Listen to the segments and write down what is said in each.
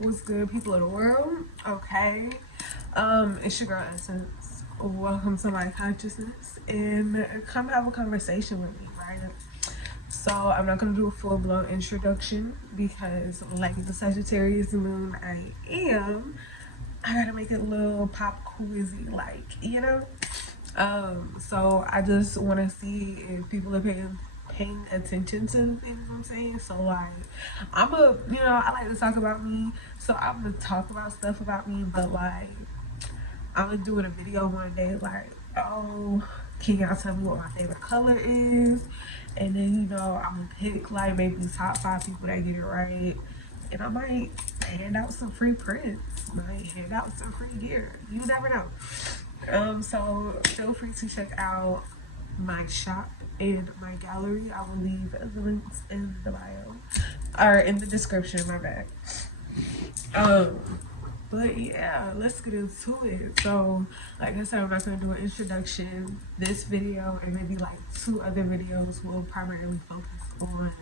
What's good, people of the world? Okay. It's your girl Essence. Welcome to my consciousness and come have a conversation with me, right? So I'm not gonna do a full blown introduction because like the Sagittarius moon I am, I gotta make it a little pop quizzy like. So I just wanna see if people are paying attention to the things I'm saying. So like I like to talk about me. So I'm gonna talk about stuff about me, but like I'm gonna do it a video one day, like, oh, can y'all tell me what my favorite color is? And then I'm gonna pick like maybe top 5 people that get it right. And I might hand out some free prints, might hand out some free gear. You never know. So feel free to check out my shop and my gallery. I will leave the links in the bio or in the description, my bad. But yeah, let's get into it. So, like I said, I'm not gonna do an introduction. This video and maybe like 2 other videos will primarily focus on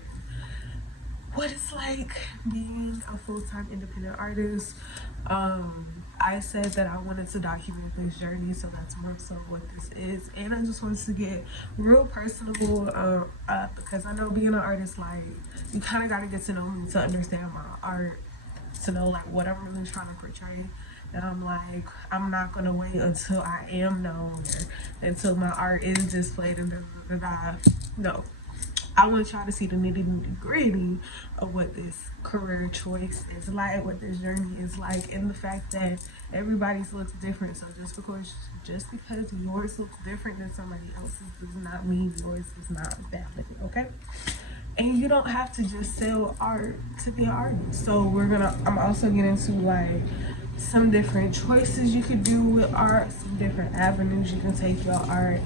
what it's like being a full-time independent artist. I said that I wanted to document this journey, so that's more so what this is. And I just wanted to get real personable because I know being an artist, like, you kind of got to get to know me to understand my art, to know like what I'm really trying to portray. And I'm like, I'm not gonna wait until I am known or until my art is displayed and no. I want y'all to see the nitty gritty of what this career choice is like, what this journey is like, and the fact that everybody's looks different. So just because yours looks different than somebody else's does not mean yours is not valid, okay? And you don't have to just sell art to be an artist. So I'm also getting into like some different choices you could do with art, some different avenues you can take your art,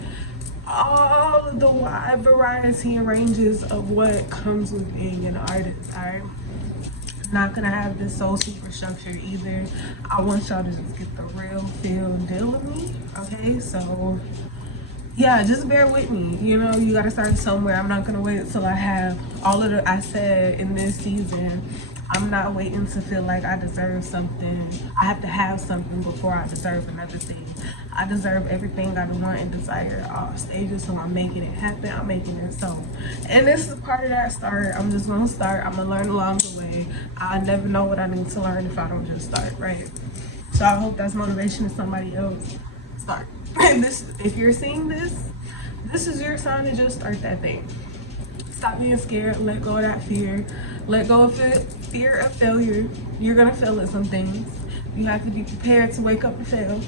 all of the wide variety and ranges of what comes with being an artist. Alright, not gonna have this so super structured either. I want y'all to just get the real feel deal with me, okay? So yeah, just bear with me. You gotta start somewhere. I'm not gonna wait until I have all of I said in this season, I'm not waiting to feel like I deserve something. I have to have something before I deserve another thing. I deserve everything I want and desire at all stages, so I'm making it happen. I'm making it so. And this is part of that start. I'm just gonna start. I'm gonna learn along the way. I never know what I need to learn if I don't just start, right? So I hope that's motivation to somebody else. Start. If you're seeing this is your sign to just start that thing. Stop being scared. Let go of that fear. Let go of fear of failure. You're gonna fail at some things. You have to be prepared to wake up and fail.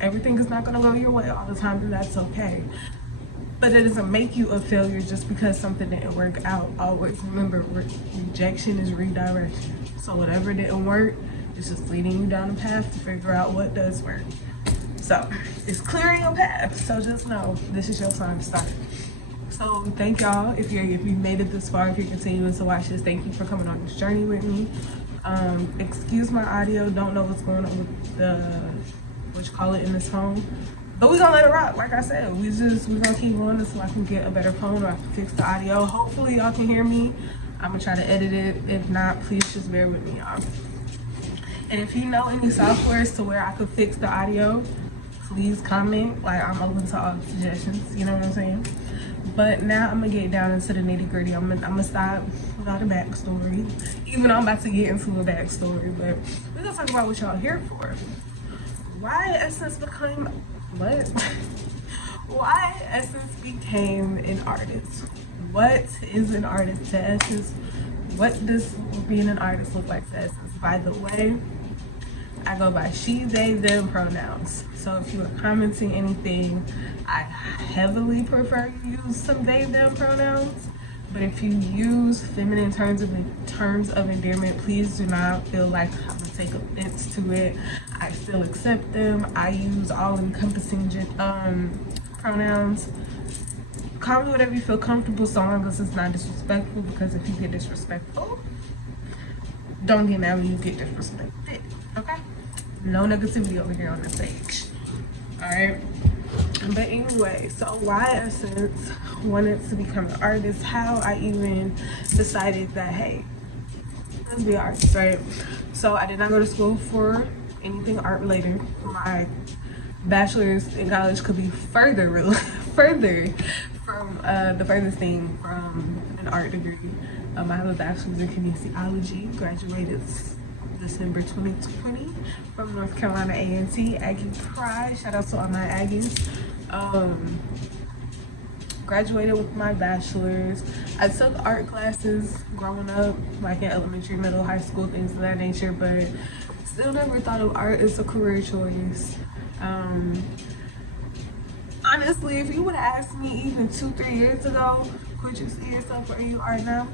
Everything is not gonna go your way all the time, and that's okay. But it doesn't make you a failure just because something didn't work out. Always remember, rejection is redirection. So whatever didn't work, it's just leading you down a path to figure out what does work. So it's clearing your path. So just know this is your time to start. So thank y'all if you made it this far, if you're continuing to watch this. Thank you for coming on this journey with me. Excuse my audio. Don't know what's going on with the what you call it in this phone, but we're gonna let it rock. Like I said, we're gonna keep going until I can get a better phone or I can fix the audio. Hopefully y'all can hear me. I'm gonna try to edit it. If not, please just bear with me, y'all. And if you know any softwares to where I could fix the audio, please comment. Like, I'm open to all suggestions, you know what I'm saying? But now I'm gonna get down into the nitty gritty. I'm gonna stop without a backstory, even though I'm about to get into a backstory, but we're gonna talk about what y'all here for. Why Essence became what? Why Essence became an artist? What is an artist to Essence? What does being an artist look like to Essence? By the way, I go by she, they, them pronouns. So if you are commenting anything, I heavily prefer you use some they, them pronouns. But if you use feminine terms of endearment, please do not feel like I'm gonna take offense to it. I still accept them. I use all-encompassing pronouns. Call me whatever you feel comfortable, so long as it's not disrespectful. Because if you get disrespectful, don't get mad when you get disrespected. Okay? No negativity over here on the stage. All right. But anyway, so why Essence wanted to become an artist, how I even decided that, hey, Let's be artist, right? So I did not go to school for anything art related. My bachelor's in college could be further from the furthest thing from an art degree. I have a bachelor's in kinesiology, graduated December 2020 from North Carolina A&T, Aggie Pride. Shout out to all my Aggies. Graduated with my bachelor's. I took art classes growing up, like in elementary, middle, high school, things of that nature, but still never thought of art as a career choice. Honestly, if you would have asked me even 2-3 years ago, could you see yourself where you are now?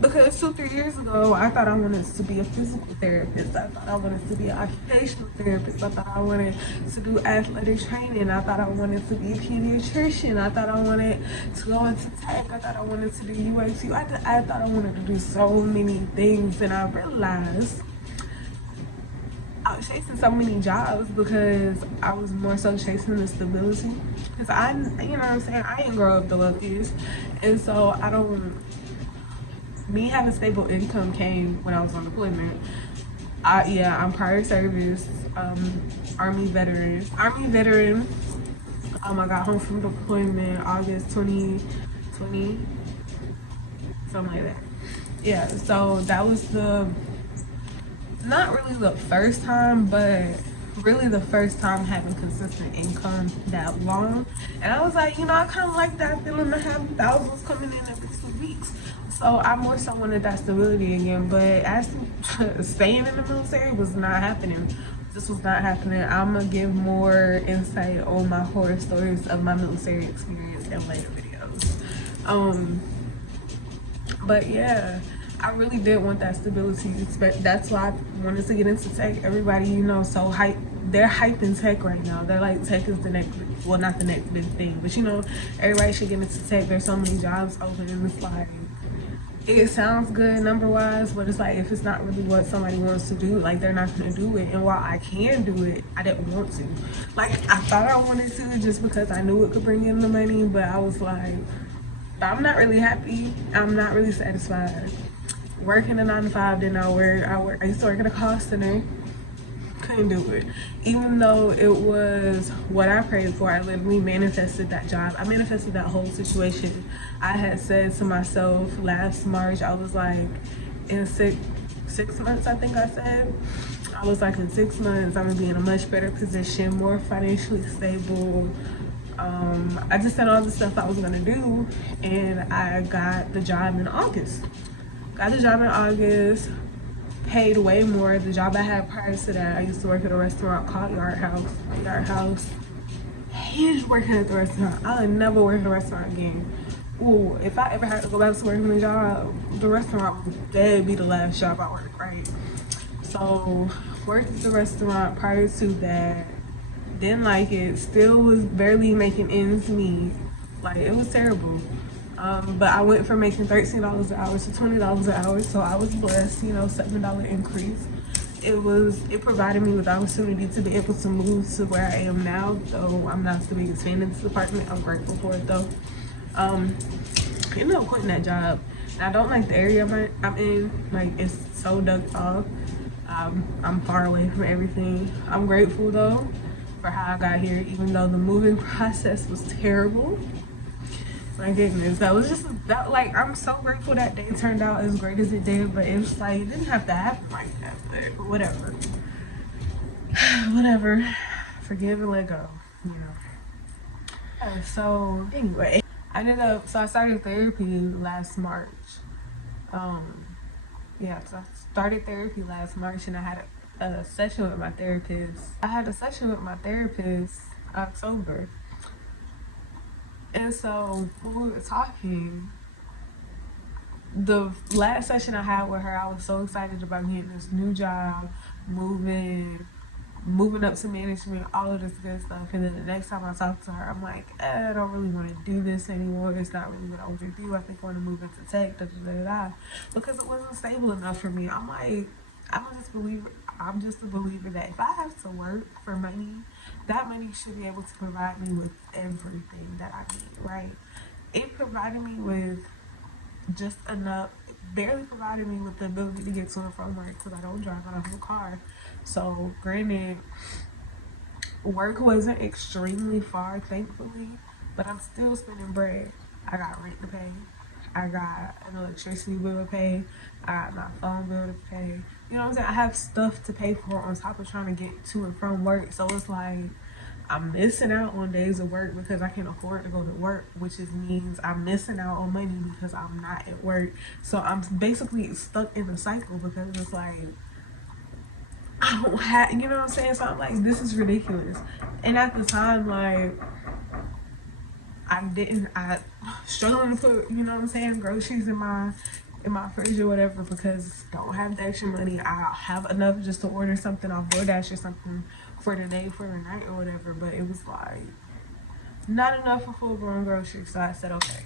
Because 2-3 years ago, I thought I wanted to be a physical therapist. I thought I wanted to be an occupational therapist. I thought I wanted to do athletic training. I thought I wanted to be a pediatrician. I thought I wanted to go into tech. I thought I wanted to do UX. I thought I wanted to do so many things, and I realized I was chasing so many jobs because I was more so chasing the stability. Because you know what I'm saying, I didn't grow up the wealthiest. And so me having stable income came when I was on deployment. I'm prior service, Army veteran. I got home from deployment August 2020, something like that. Yeah, so that was not really the first time, but really the first time having consistent income that long. And I was like, I kind of like that feeling of having thousands coming in every 2 weeks. So I more so wanted that stability again. But as staying in the military was not happening. This was not happening. I'm going to give more insight on my horror stories of my military experience in later videos. But yeah, I really did want that stability. That's why I wanted to get into tech. Everybody, so hype. They're hyping tech right now. They're like, tech is the next, well, not the next big thing, but everybody should get into tech. There's so many jobs open, and it's like, it sounds good number wise, but it's like, if it's not really what somebody wants to do, like, they're not gonna do it. And while I can do it, I didn't want to. Like, I thought I wanted to just because I knew it could bring in the money, but I was like, I'm not really happy. I'm not really satisfied. Working a 9-to-5 did not work. I used to work at a call center. Couldn't do it. Even though it was what I prayed for, I literally manifested that job. I manifested that whole situation. I had said to myself last March, I was like, in six months, I think I said. I was like, in 6 months, I'm gonna be in a much better position, more financially stable. I just said all the stuff I was gonna do, and I got the job in August. Paid way more. The job I had prior to that, I used to work at a restaurant called Yard House. Hated working at the restaurant. I'll never work at a restaurant again. Ooh, if I ever had to go back to working a job, the restaurant would be the last job I worked, right? So, worked at the restaurant prior to that. Didn't like it. Still was barely making ends meet. Like, it was terrible. But I went from making $13 an hour to $20 an hour, so I was blessed, $7 increase. It provided me with the opportunity to be able to move to where I am now, though I'm not the biggest fan of this department. I'm grateful for it though. Ended up quitting that job. And I don't like the area I'm in. Like, it's so ducked off. I'm far away from everything. I'm grateful though for how I got here, even though the moving process was terrible. My goodness, I'm so grateful that day turned out as great as it did, but it was like, it didn't have to happen like that, but whatever. Whatever. Forgive and let go, So anyway, I started therapy last March. So I started therapy last March, and I had a session with my therapist. October. And so when we were talking, the last session I had with her, I was so excited about getting this new job, moving up to management, all of this good stuff. And then the next time I talked to her, I'm like, I don't really want to do this anymore. It's not really what I want to do. I think I want to move into tech, because it wasn't stable enough for me. I'm like, I'm just a believer that if I have to work for money, that money should be able to provide me with everything that I need, right? It provided me with just enough, barely provided me with the ability to get to and from work because I don't drive, I don't have a car. So granted, work wasn't extremely far, thankfully, but I'm still spending bread. I got rent to pay. I got an electricity bill to pay. I got my phone bill to pay. You know what I'm saying? I have stuff to pay for on top of trying to get to and from work. So it's like I'm missing out on days of work because I can't afford to go to work, which is means I'm missing out on money because I'm not at work. So I'm basically stuck in a cycle because it's like I don't have, you know what I'm saying? So I'm like, this is ridiculous. And at the time, like, I struggling to put, you know what I'm saying, groceries in my fridge or whatever because don't have the extra money. I have enough just to order something off DoorDash or something for the day, for the night or whatever. But it was like not enough for full grown groceries. So I said, okay,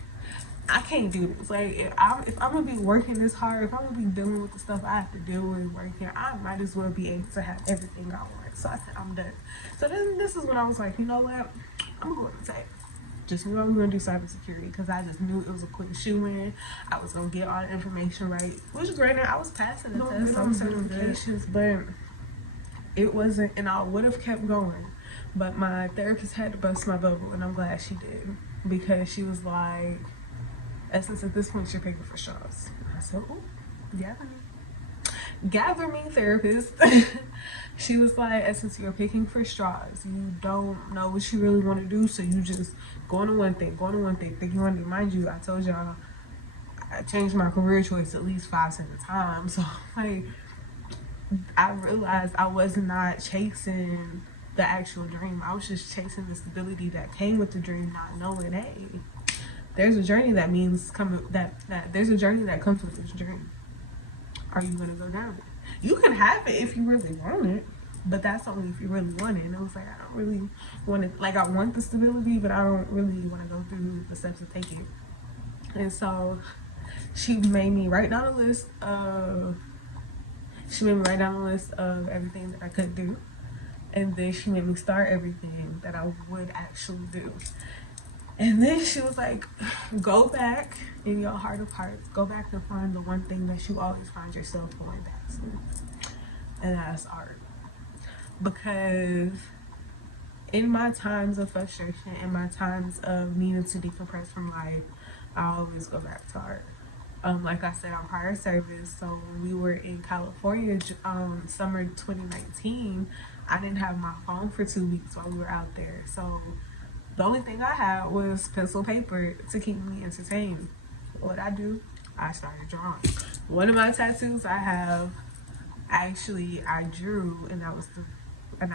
I can't do this. Like if I'm gonna be working this hard, if I'm gonna be dealing with the stuff I have to deal with working, I might as well be able to have everything I want. So I said I'm done. So then this is when I was like, you know what? I'm going to take. Just knew I was gonna do cybersecurity because I just knew it was a quick shoe in. I was gonna get all the information right. Which granted, I was passing the test, some certifications, but it wasn't, and I would have kept going. But my therapist had to bust my bubble, and I'm glad she did because she was like, Essence, at this point, you're picking for straws. I said, oh, gather me, therapist. She was like, Essence, you're picking for straws. You don't know what you really want to do, so you just going to one thing, thinking one thing. Mind you, I told y'all I changed my career choice at least 5 times. So, like, I realized I was not chasing the actual dream. I was just chasing the stability that came with the dream, not knowing, hey, there's a journey that means coming that there's a journey that comes with this dream. Are you gonna go down it? You can have it if you really want it, but that's only if you really want it. And it was like I don't really want it. Like I want the stability, but I don't really want to go through the steps to take it. And so she made me write down a list of everything that I could do, and then she made me start everything that I would actually do. And then she was like, go back in your heart of hearts, go back and find the one thing that you always find yourself going back to. And that's art. Because in my times of frustration, in my times of needing to decompress from life, I always go back to art. Like I said on prior service, so when we were in California, summer 2019, I didn't have my phone for 2 weeks while we were out there. So the only thing I had was pencil paper to keep me entertained. What I do, I started drawing. One of my tattoos I have, actually I drew, and I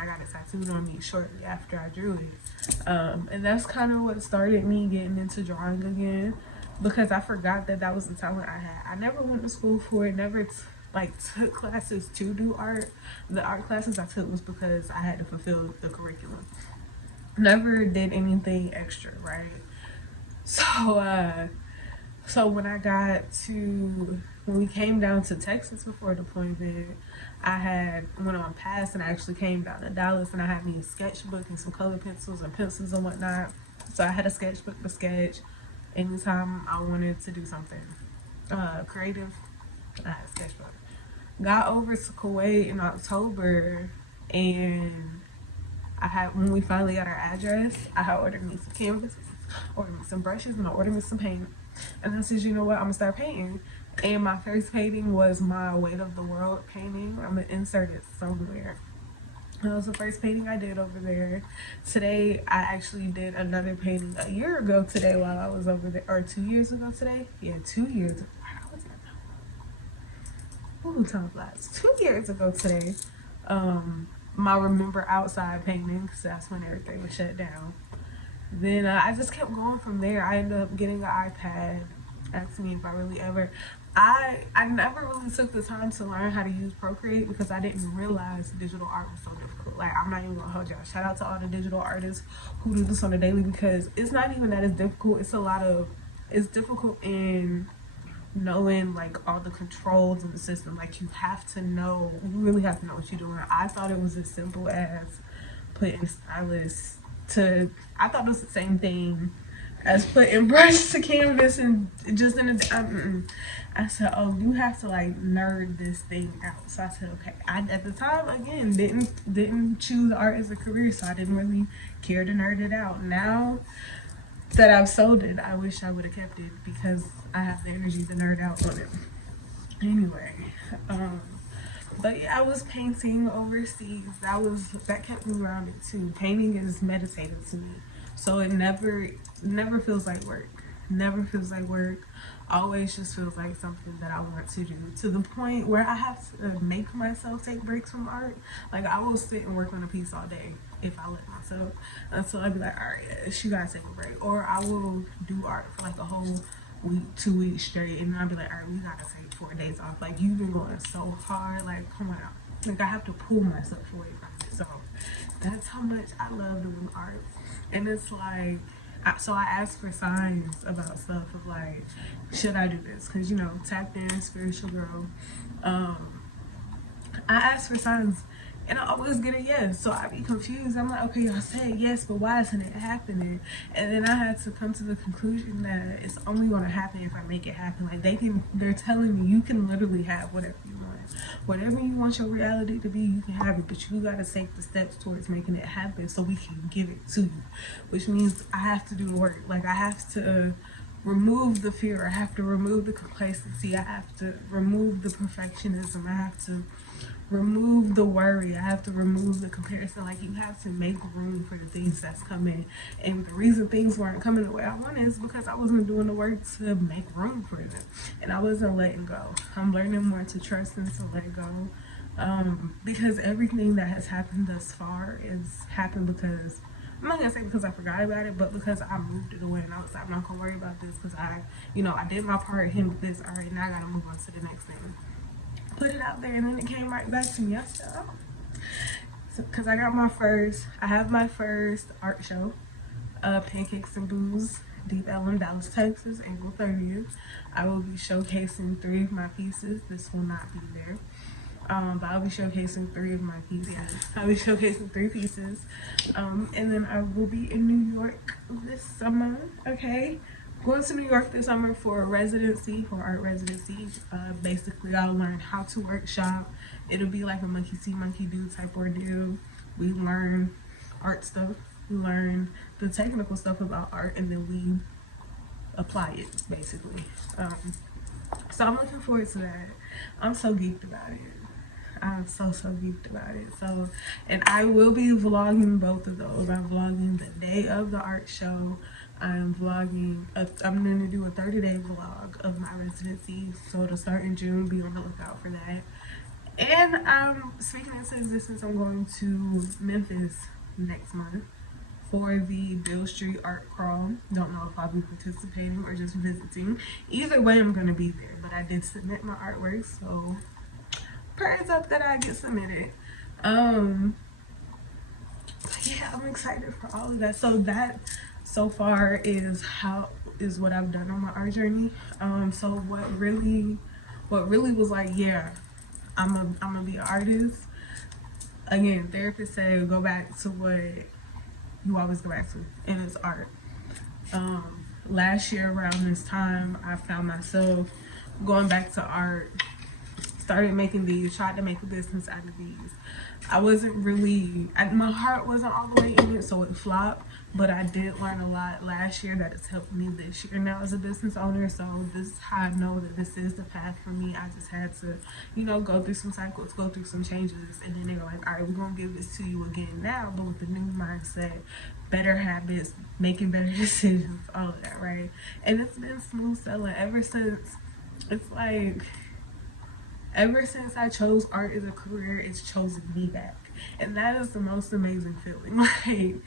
got it tattooed on me shortly after I drew it. And that's kind of what started me getting into drawing again because I forgot that was the talent I had. I never went to school for it, never took classes to do art. The art classes I took was because I had to fulfill the curriculum. Never did anything extra, right? So so when we came down to Texas before deployment, I had went on pass and I actually came down to Dallas and I had me a sketchbook and some color pencils and pencils and whatnot. So I had a sketchbook to sketch anytime I wanted to do something creative. I had a sketchbook. Got over to Kuwait in October, and when we finally got our address, I had ordered me some canvas, ordered me some brushes, and I ordered me some paint. And I said, you know what, I'm gonna start painting. And my first painting was my Weight of the World painting. I'm gonna insert it somewhere. That was the first painting I did over there. Today, I actually did another painting a year ago today while I was over there, or 2 years ago today. Yeah, 2 years. Ooh, time flies. 2 years ago today. My Remember Outside painting, because that's when everything was shut down. Then I just kept going from there. I ended up getting an iPad. Asked me if I really ever. I never really took the time to learn how to use Procreate because I didn't realize digital art was so difficult. Like, I'm not even gonna hold y'all. Shout out to all the digital artists who do this on a daily because it's not even that it's difficult. It's difficult in knowing like all the controls in the system. Like you really have to know what you're doing. I thought it was as simple as putting stylus I thought it was the same thing as putting brush to canvas and just in I said, oh, you have to like nerd this thing out. So I said, okay. I at the time again didn't choose art as a career, so I didn't really care to nerd it out. Now that I've sold it, I wish I would have kept it because I have the energy to nerd out on it. Anyway, um, but yeah, I was painting overseas. That kept me grounded too. Painting is meditative to me, so it never feels like work. Never feels like work. Always just feels like something that I want to do, to the point where I have to make myself take breaks from art. Like I will sit and work on a piece all day if I let myself, until I'd be like, all right, yeah, you gotta take a break. Or I will do art for like a whole week, 2 weeks straight, and then I'll be like, all right, we gotta take 4 days off. Like you've been going so hard, like come on out. Like I have to pull myself away from it. So that's how much I love doing art. And it's like, so I ask for signs about stuff of like, should I do this? Because you know, tapped in, spiritual girl. Um, I ask for signs and I always get a yes. So I be confused. I'm like, okay, y'all said yes, but why isn't it happening? And then I had to come to the conclusion that it's only gonna happen if I make it happen. Like they're telling me you can literally have whatever you want. Whatever you want your reality to be, you can have it, but you gotta take the steps towards making it happen so we can give it to you. Which means I have to do the work. Like I have to remove the fear. I have to remove the complacency. I have to remove the perfectionism. I have to remove the worry. I have to remove the comparison. Like you have to make room for the things that's coming. And the reason things weren't coming the way I wanted is because I wasn't doing the work to make room for them. And I wasn't letting go. I'm learning more to trust and to let go. Because everything that has happened thus far is happened because I'm not gonna say because I forgot about it, but because I moved it away and I was like, I'm not gonna worry about this because I did my part, him this, all right, now I gotta move on to the next thing. Put it out there and then it came right back to me. I said, oh. Because I have my first art show, Pancakes and Booze, Deep Ellum, Dallas, Texas, April 30th. I will be showcasing 3 of my pieces. This will not be there. But I'll be showcasing 3 of my pieces. Yeah, I'll be showcasing 3 pieces. And then I will be in New York this summer, okay? Going to New York this summer for a residency, for art residency. Basically, I'll learn how to workshop. It'll be like a monkey see, monkey do type ordeal. We learn art stuff. We learn the technical stuff about art, and then we apply it, basically. So I'm looking forward to that. I'm so geeked about it. I'm so geeked about it. So, and I will be vlogging both of those. I'm vlogging the day of the art show. I'm vlogging. I'm going to do a 30-day vlog of my residency. So to start in June, be on the lookout for that. And speaking into existence, I'm going to Memphis next month for the Bill Street Art Crawl. Don't know if I'll be participating or just visiting. Either way, I'm going to be there. But I did submit my artwork, so prayers up that I get submitted. Yeah, I'm excited for all of that. So that so far is what I've done on my art journey. So what really was like, yeah, I'm gonna be an artist. Again, therapists say go back to what you always go back to, and it's art. Last year around this time, I found myself going back to art. Started making these, tried to make a business out of these. I wasn't really, my heart wasn't all the way in it, so it flopped. But I did learn a lot last year that has helped me this year now as a business owner. So this is how I know that this is the path for me. I just had to, go through some cycles, go through some changes. And then they were like, all right, we're going to give this to you again now, but with a new mindset, better habits, making better decisions, all of that, right? And it's been smooth sailing ever since. It's like, ever since I chose art as a career, it's chosen me back. And that is the most amazing feeling. Like,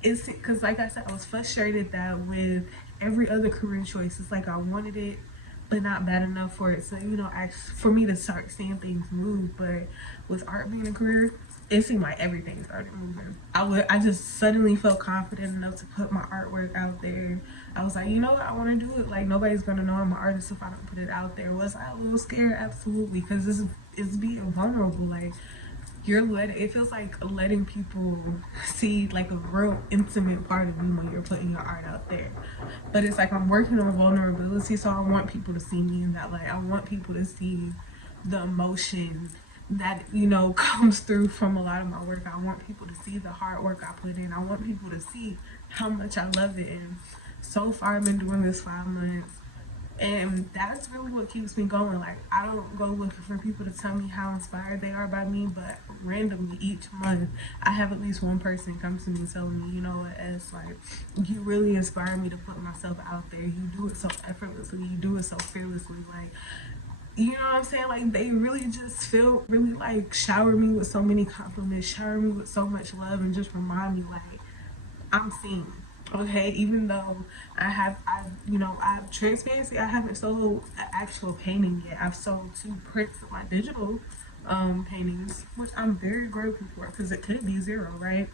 it's because, like I said, I was frustrated that with every other career choice, it's like I wanted it, but not bad enough for it. So, for me to start seeing things move. But with art being a career, it seemed like everything started moving. I just suddenly felt confident enough to put my artwork out there. I was like, you know what, I want to do it. Like, nobody's going to know I'm an artist if I don't put it out there. Was I a little scared? Absolutely, because it's being vulnerable. Like, it feels like letting people see like a real intimate part of you when you're putting your art out there. But it's like I'm working on vulnerability, so I want people to see me in that light. I want people to see the emotion that comes through from a lot of my work. I want people to see the hard work I put in. I want people to see how much I love it. And so far I've been doing this 5 months, and that's really what keeps me going. Like, I don't go looking for people to tell me how inspired they are by me, but randomly each month I have at least one person come to me telling me, you know what, it's like, you really inspire me to put myself out there. You do it so effortlessly, you do it so fearlessly. Like, you know what I'm saying? Like, they really just feel really like shower me with so many compliments, shower me with so much love, and just remind me like I'm seen. Okay, even though I've transparency. I haven't sold an actual painting yet. I've sold 2 prints of my digital paintings, which I'm very grateful for because it could be zero, right?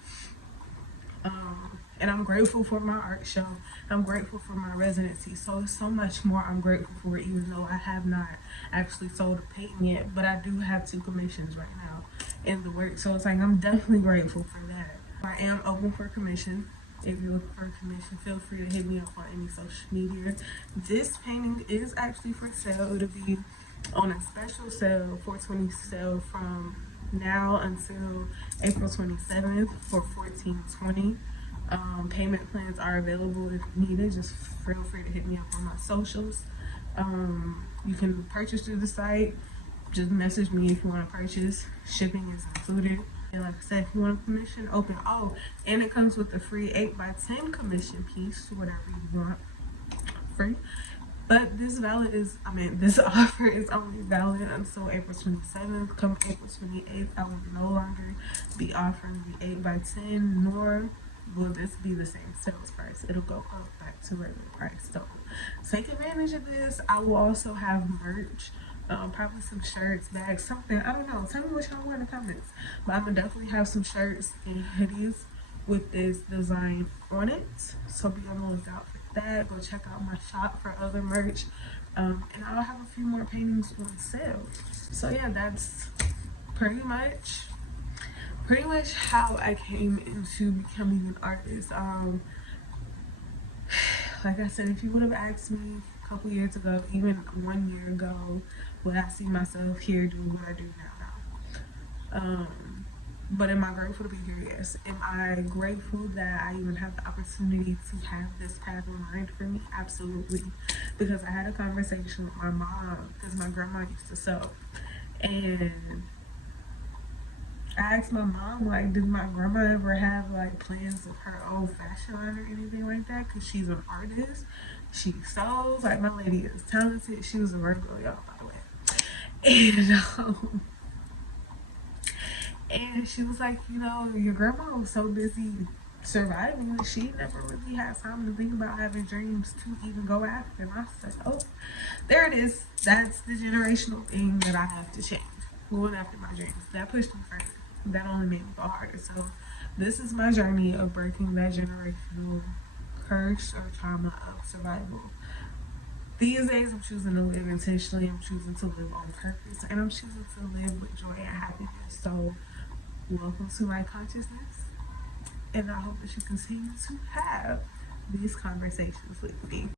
And I'm grateful for my art show. I'm grateful for my residency. So it's so much more I'm grateful for, even though I have not actually sold a painting yet. But I do have 2 commissions right now in the work. So it's like I'm definitely grateful for that. I am open for commission. If you're looking for a commission, feel free to hit me up on any social media. This painting is actually for sale. It'll be on a special sale, 420 sale from now until April 27th for $14.20. Payment plans are available if needed. Just feel free to hit me up on my socials. You can purchase through the site. Just message me if you want to purchase. Shipping is included. And like I said, if you want a commission, open. Oh, and it comes with a free 8x10 commission piece, whatever you want, free. But this this offer is only valid until April 27th. Come April 28th, I will no longer be offering the 8x10, nor will this be the same sales price. It'll go up back to regular price. So take advantage of this. I will also have merch. Probably some shirts, bags, something. I don't know. Tell me what y'all want in the comments. But I'm gonna definitely have some shirts and hoodies with this design on it. So be on the lookout for that. Go check out my shop for other merch. And I'll have a few more paintings on sale. So yeah, that's pretty much how I came into becoming an artist. Like I said, if you would have asked me a couple years ago, even 1 year ago, would I see myself here doing what I do now? But am I grateful to be here? Yes. Am I grateful that I even have the opportunity to have this path aligned for me? Absolutely. Because I had a conversation with my mom, because my grandma used to sew. And I asked my mom, like, did my grandma ever have, like, plans of her own fashion line or anything like that? Because she's an artist. She sews. Like, my lady is talented. She was a Virgo, y'all, by the way. And she was like, your grandma was so busy surviving that she never really had time to think about having dreams to even go after. And I said, oh, there it is. That's the generational thing that I have to change. Going after my dreams. That pushed me further. That only made me go harder. So this is my journey of breaking that generational curse or trauma of survival. These days I'm choosing to live intentionally. I'm choosing to live on purpose, and I'm choosing to live with joy and happiness. So welcome to my consciousness, and I hope that you continue to have these conversations with me.